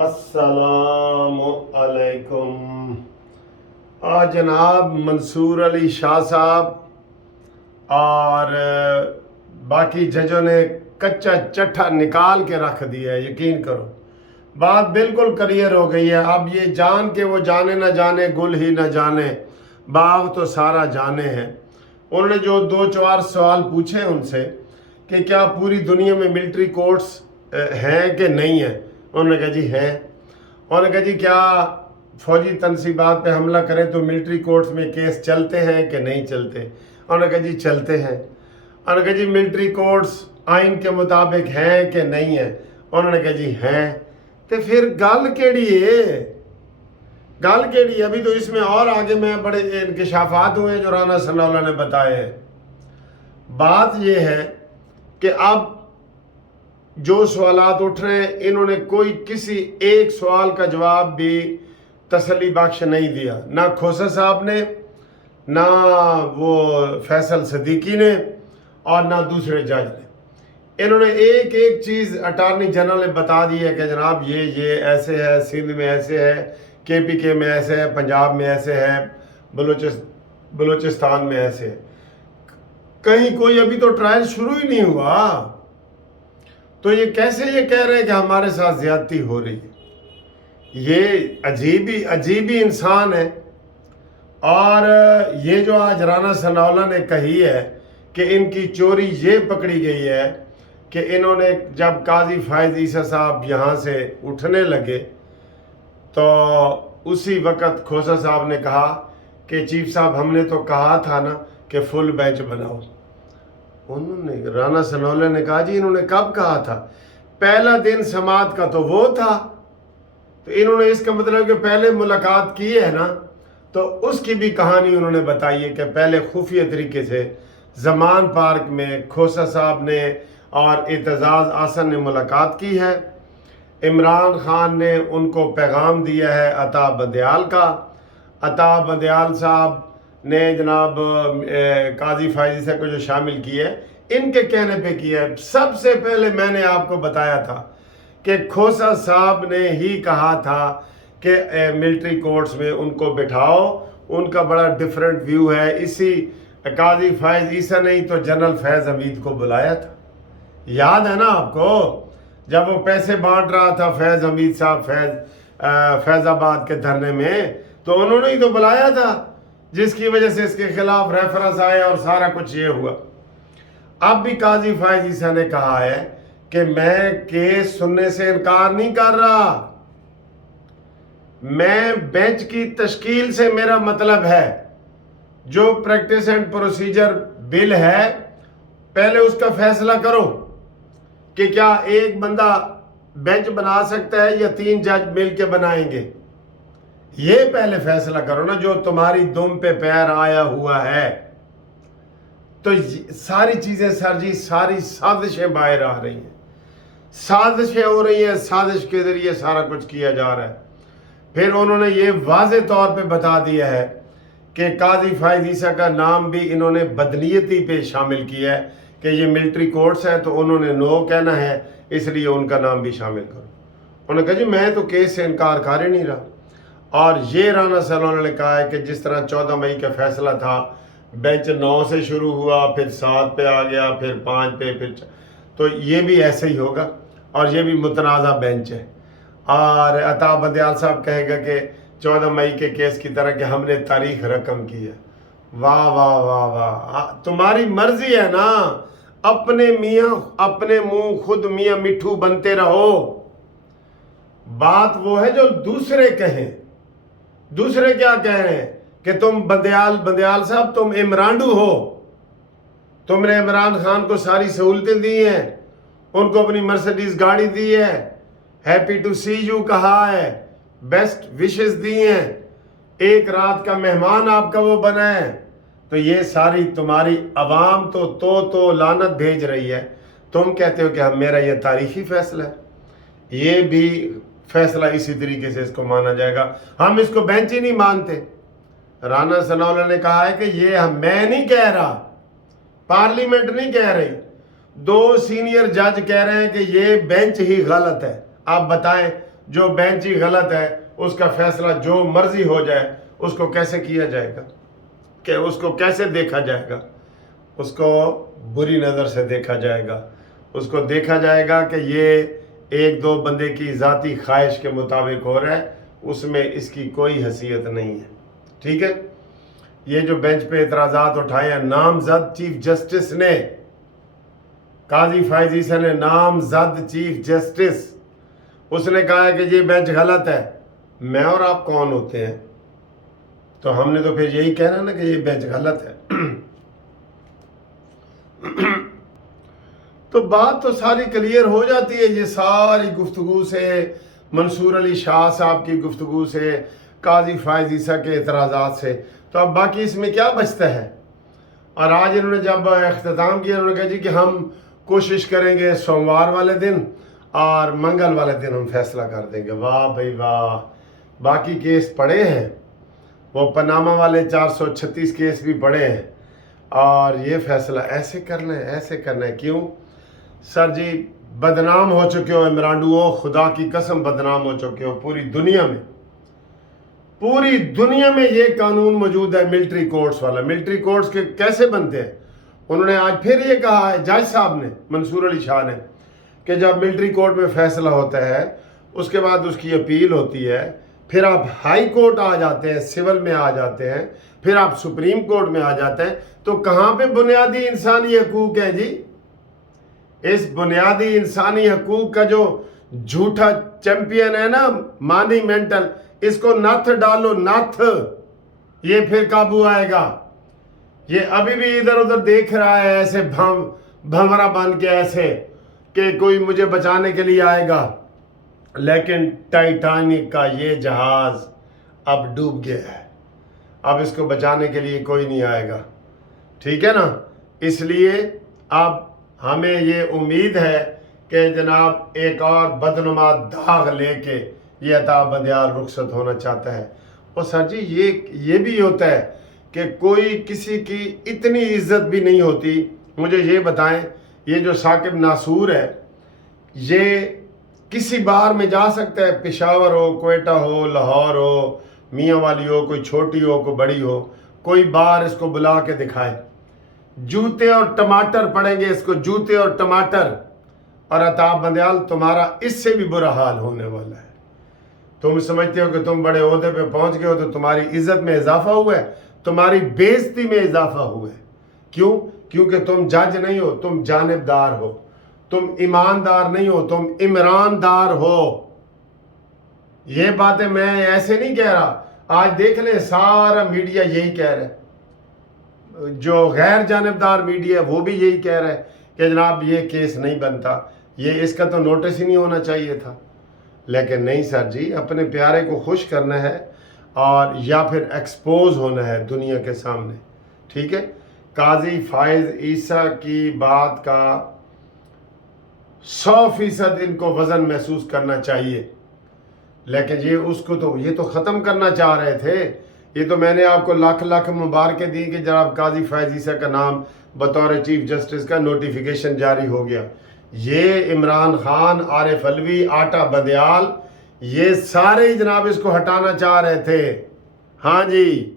अस्सलाम अलैकुम। आज जनाब मंसूर अली शाह साहब और बाकी जजों ने कच्चा चट्ठा निकाल के रख दिया है। यकीन करो, बात बिल्कुल क्लियर हो गई है। अब ये जान के वो जाने न जाने, गुल ही न जाने, बाग तो सारा जाने हैं। उन्होंने जो दो चार सवाल पूछे उनसे कि क्या पूरी दुनिया में मिलिट्री कोर्ट्स हैं कि नहीं है, उन्होंने कहा जी हैं। उन्होंने कहा जी क्या फौजी तनसीबात पे हमला करें तो मिलिट्री कोर्ट्स में केस चलते हैं कि नहीं चलते, उन्होंने कहा जी चलते हैं। उन्होंने कहा जी मिलिट्री कोर्ट्स आइन के मुताबिक हैं कि नहीं है, उन्होंने कहा जी हैं। तो फिर गल केड़ी है, गल केड़ी? अभी तो इसमें और आगे में बड़े इंकशाफात हुए जो राना सनाउल्लाह ने बताए हैं। बात यह है कि अब जो सवालात उठ रहे हैं, इन्होंने कोई किसी एक सवाल का जवाब भी तसल्ली बख्श नहीं दिया, ना खोसा साहब ने, ना वो फैसल सदीकी ने, और ना दूसरे जज ने। इन्होंने एक एक चीज़ अटारनी जनरल ने बता दी है कि जनाब ये ऐसे है, सिंध में ऐसे है, KPK में ऐसे है, पंजाब में ऐसे है, बलूचिस्तान में ऐसे है। कहीं कोई अभी तो ट्रायल शुरू ही नहीं हुआ, तो ये कैसे ये कह रहे हैं कि हमारे साथ ज्यादती हो रही है? ये अजीब ही इंसान है। और ये जो आज राना सनाउल्लाह ने कही है कि इनकी चोरी ये पकड़ी गई है कि इन्होंने जब काजी फायज ईसा साहब यहाँ से उठने लगे तो उसी वक़्त खोसा साहब ने कहा कि चीफ साहब हमने तो कहा था ना कि फुल बेंच बनाओ। उन्होंने, राना सनाउल्लाह ने कहा जी इन्होंने कब कहा था? पहला दिन समात का तो वो था, तो इन्होंने इसका मतलब कि पहले मुलाकात की है ना, तो उसकी भी कहानी उन्होंने बताई है कि पहले खुफिया तरीके से जमान पार्क में खोसा साहब ने और एतजाज आसन ने मुलाकात की है। इमरान खान ने उनको पैगाम दिया है अता बंदयाल का। अता बंदयाल साहब ने जनाब काजी फायजी को जो शामिल किया है, इनके कहने पे किया है। सबसे पहले मैंने आपको बताया था कि खोसा साहब ने ही कहा था कि मिलिट्री कोर्ट्स में उनको बिठाओ, उनका बड़ा डिफरेंट व्यू है। इसी काजी फायज ईसा ने ही तो जनरल फैज़ हमीद को बुलाया था, याद है ना आपको? जब वो पैसे बांट रहा था फैज़ हमीद साहब फैज़ाबाद के धरने में, तो उन्होंने ही तो बुलाया था, जिसकी वजह से इसके खिलाफ रेफरेंस आए और सारा कुछ ये हुआ। अब भी काजी फायज ईसा ने कहा है कि मैं केस सुनने से इनकार नहीं कर रहा, मैं बेंच की तश्कील से मेरा मतलब है। जो प्रैक्टिस एंड प्रोसीजर बिल है, पहले उसका फैसला करो कि क्या एक बंदा बेंच बना सकता है या 3 जज मिल के बनाएंगे। ये पहले फैसला करो ना, जो तुम्हारी दुम पे पैर आया हुआ है। तो सारी चीजें सर जी, सारी साजिशें बाहर आ रही हैं, साजिशें हो रही हैं, साजिश के जरिए सारा कुछ किया जा रहा है। फिर उन्होंने ये वाज़े तौर पे बता दिया है कि काजी फायज ईसा का नाम भी इन्होंने बदनीयती पे शामिल किया है कि ये मिलिट्री कोर्ट्स है, तो उन्होंने नो कहना है, इसलिए उनका नाम भी शामिल करो। उन्होंने कहा जी मैं तो केस से इनकार कर ही नहीं रहा। और ये राना सनाउल्लाह ने कहा है कि जिस तरह 14 मई का फैसला था, बेंच 9 से शुरू हुआ, फिर 7 पे आ गया, फिर 5 पे, फिर तो ये भी ऐसे ही होगा, और ये भी मुतनाज़ा बेंच है। और अता बंदयाल साहब कहेगा कि 14 मई के केस की तरह कि हमने तारीख रकम की है। वाह वाह वाह वाह, तुम्हारी मर्जी है ना, अपने मियाँ अपने मुंह खुद मियाँ मिठू बनते रहो। बात वो है जो दूसरे कहें। दूसरे क्या कह रहे हैं कि तुम बंदयाल साहब तुम इमरानडू हो, तुमने इमरान खान को सारी सहूलतें दी हैं, उनको अपनी मर्सिडीज गाड़ी दी है, हैप्पी टू सी यू कहा है, बेस्ट विशेस दी हैं, एक रात का मेहमान आपका वो बना है। तो ये सारी तुम्हारी अवाम तो लानत भेज रही है। तुम कहते हो कि हम मेरा ये तारीखी फैसला है, ये भी फैसला इसी तरीके से इसको माना जाएगा। हम इसको बेंच ही नहीं मानते। राना सनाउल्लाह ने कहा है कि ये मैं नहीं कह रहा, पार्लियामेंट नहीं कह रही, 2 सीनियर जज कह रहे हैं कि ये बेंच ही गलत है। आप बताएं جو بینچ ہی غلط ہے اس کا فیصلہ جو مرضی ہو جائے اس کو کیسے کیا جائے گا، کہ اس کو کیسے دیکھا جائے گا؟ اس کو بری نظر سے دیکھا جائے گا، اس کو دیکھا جائے گا کہ یہ ایک دو بندے کی ذاتی خواہش کے مطابق ہو رہا ہے، اس میں اس کی کوئی حیثیت نہیں ہے۔ ٹھیک ہے، یہ جو بینچ پہ اعتراضات اٹھائے ہیں، نامزد چیف جسٹس نے، قاضی فائز عیسیٰ نے نامزد چیف جسٹس، اس نے کہا ہے کہ یہ بینچ غلط ہے۔ میں اور آپ کون ہوتے ہیں؟ تو ہم نے تو پھر یہی کہنا نا کہ یہ بینچ غلط ہے۔ تو بات تو ساری کلیئر ہو جاتی ہے یہ ساری گفتگو سے، منصور علی شاہ صاحب کی گفتگو سے، قاضی فائز عیسیٰ کے اعتراضات سے۔ تو اب باقی اس میں کیا بچتا ہے؟ اور آج انہوں نے جب اختتام کیا، انہوں نے کہا جی کہ ہم کوشش کریں گے سوموار والے دن اور منگل والے دن ہم فیصلہ کر دیں گے۔ واہ بھائی واہ، باقی کیس پڑے ہیں، وہ پاناما والے 436 کیس بھی پڑے ہیں، اور یہ فیصلہ ایسے کرنا ہے، ایسے کرنا ہے۔ کیوں سر جی؟ بدنام ہو چکے ہو عمرانڈو، خدا کی قسم بدنام ہو چکے ہو پوری دنیا میں۔ پوری دنیا میں یہ قانون موجود ہے ملٹری کورٹس والا۔ ملٹری کورٹس کے کیسے بنتے ہیں؟ انہوں نے آج پھر یہ کہا ہے جج صاحب نے، منصور علی شاہ نے، کہ جب ملٹری کورٹ میں فیصلہ ہوتا ہے اس کے بعد اس کی اپیل ہوتی ہے، پھر آپ ہائی کورٹ آ جاتے ہیں، سول میں آ جاتے ہیں، پھر آپ سپریم کورٹ میں آ جاتے ہیں، تو کہاں پہ بنیادی انسانی حقوق ہیں جی؟ اس بنیادی انسانی حقوق کا جو جھوٹا چیمپئن ہے نا مانی مینٹل، اس کو نتھ ڈالو، نتھ، یہ پھر قابو آئے گا۔ یہ ابھی بھی ادھر ادھر دیکھ رہا ہے ایسے بھنورا بن کے، ایسے کہ کوئی مجھے بچانے کے لیے آئے گا، لیکن ٹائٹینک کا یہ جہاز اب ڈوب گیا ہے، اب اس کو بچانے کے لیے کوئی نہیں آئے گا۔ ٹھیک ہے نا؟ اس لیے اب ہمیں یہ امید ہے کہ جناب ایک اور بدنما داغ لے کے یہ عطا بندیال رخصت ہونا چاہتا ہے۔ اور سر جی یہ بھی ہوتا ہے کہ کوئی کسی کی اتنی عزت بھی نہیں ہوتی۔ مجھے یہ بتائیں، یہ جو ثاقب ناصور ہے، یہ کسی بار میں جا سکتا ہے؟ پشاور ہو، کوئٹہ ہو، لاہور ہو، میاں والی ہو، کوئی چھوٹی ہو، کوئی بڑی ہو، کوئی بار اس کو بلا کے دکھائے، جوتے اور ٹماٹر پڑیں گے اس کو، جوتے اور ٹماٹر۔ اور عطا بندیال تمہارا اس سے بھی برا حال ہونے والا ہے۔ تم سمجھتے ہو کہ تم بڑے عہدے پہ پہنچ گئے ہو تو تمہاری عزت میں اضافہ ہوا ہے، تمہاری بے عزتی میں اضافہ ہوا ہے۔ کیوں؟ کیونکہ تم جج نہیں ہو، تم جانبدار ہو، تم ایماندار نہیں ہو، تم عمراندار ہو۔ یہ باتیں میں ایسے نہیں کہہ رہا، آج دیکھ لیں سارا میڈیا یہی کہہ رہا ہے، جو غیر جانبدار میڈیا ہے وہ بھی یہی کہہ رہا ہے کہ جناب یہ کیس نہیں بنتا، یہ اس کا تو نوٹس ہی نہیں ہونا چاہیے تھا۔ لیکن نہیں سر جی، اپنے پیارے کو خوش کرنا ہے اور یا پھر ایکسپوز ہونا ہے دنیا کے سامنے۔ ٹھیک ہے، قاضی فائز عیسیٰ کی بات کا 100% ان کو وزن محسوس کرنا چاہیے، لیکن یہ تو ختم کرنا چاہ رہے تھے۔ یہ تو میں نے آپ کو لاکھ لاکھ مبارکیں دی کہ جناب قاضی فائز عیسیٰ کا نام بطور چیف جسٹس کا نوٹیفیکیشن جاری ہو گیا۔ یہ عمران خان، عارف علوی، آٹا بندیال، یہ سارے جناب اس کو ہٹانا چاہ رہے تھے۔ ہاں جی،